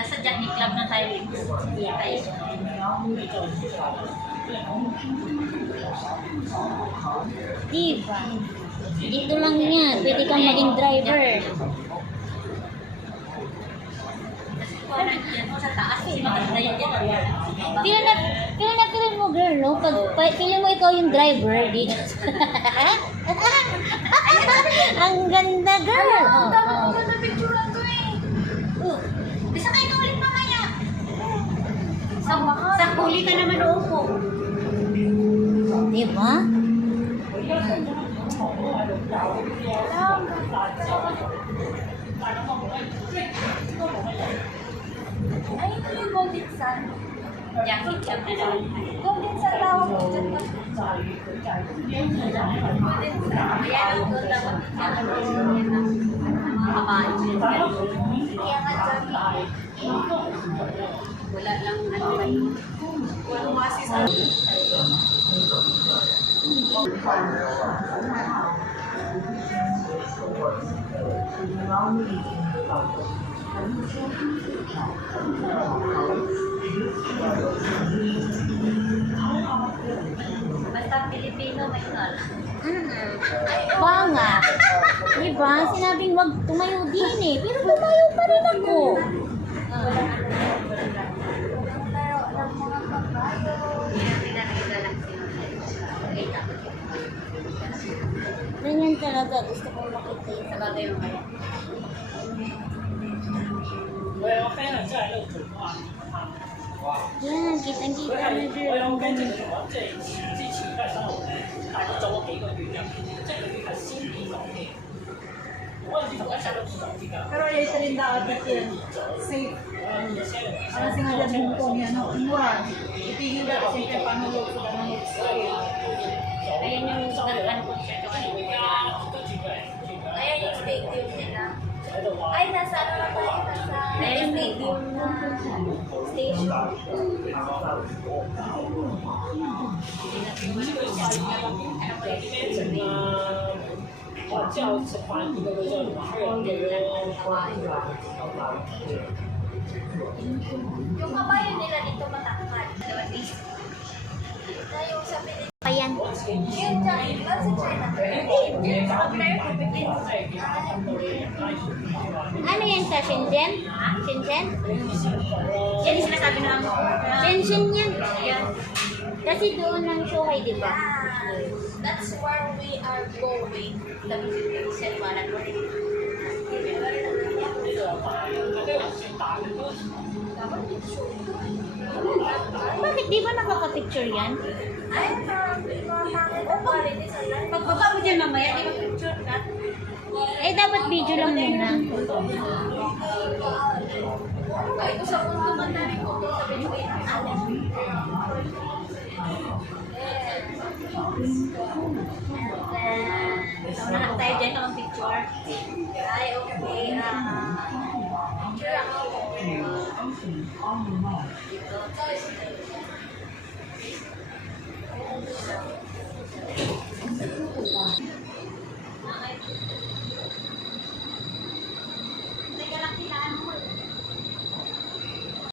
Nasa Jockey Club na tayo. Guys. Diba? Dito lang yan. Pwede kang maging driver. Sa taas kasi maganda yan dyan. Feel mo girl, no? Feel mo ikaw yung driver dito. Ang ganda girl. Ang ganda picture lang to eh. Bisa kayo na ulit mamaya. Sa huli ka naman uupo. Diba? Ay, ito yung Golden Sun. Jackie Chan na naman. Golden Sun tawag ko dyan. Golden Sun. Ayan ang doon dapat mga kabahan. Kaya nga dyan. Wala lang ano ba yun. Walang masis. Basta Pilipino may ngal. Banga. Diba? Sinabing wag tumayo din eh. Pero tumayo pa rin ako. Ganyan talaga. Gusto kong makita yun. Sa bagay mo kaya. Yan, kitang-kita na girl. Ang ganda. Pero ito rin dapat yun. Safe. Ano singadyan mong kong yan, no? Mura. Itigil ka kasi kaya panulog sa ganun. Ayan yung ano ko siya. Ayan yung stadium nila. Ay, nasa ano na tayo? Nasa stadium na station. Yung kabayan nila dito matakad. Na yung sa Pilipinas. Ayan. Yun dyan, sa China. Ano yan sa Shenzhen? Shenzhen? Yan yung sinasabi na ang Shenzhen yan. yan. Kasi doon ang Shanghai, di ba? That's where we are going. Sa Iwanan mo rin. Bakit di ba nakaka-picture yan? Ay, pagbaba mo dyan mamaya, di ba picture ka? Eh, dapat video lang muna. Ay, ko sa mundo man na rin ko sa video. Nahanap tayo dyan ng picture. Ay, okay. Picture ako. Dito.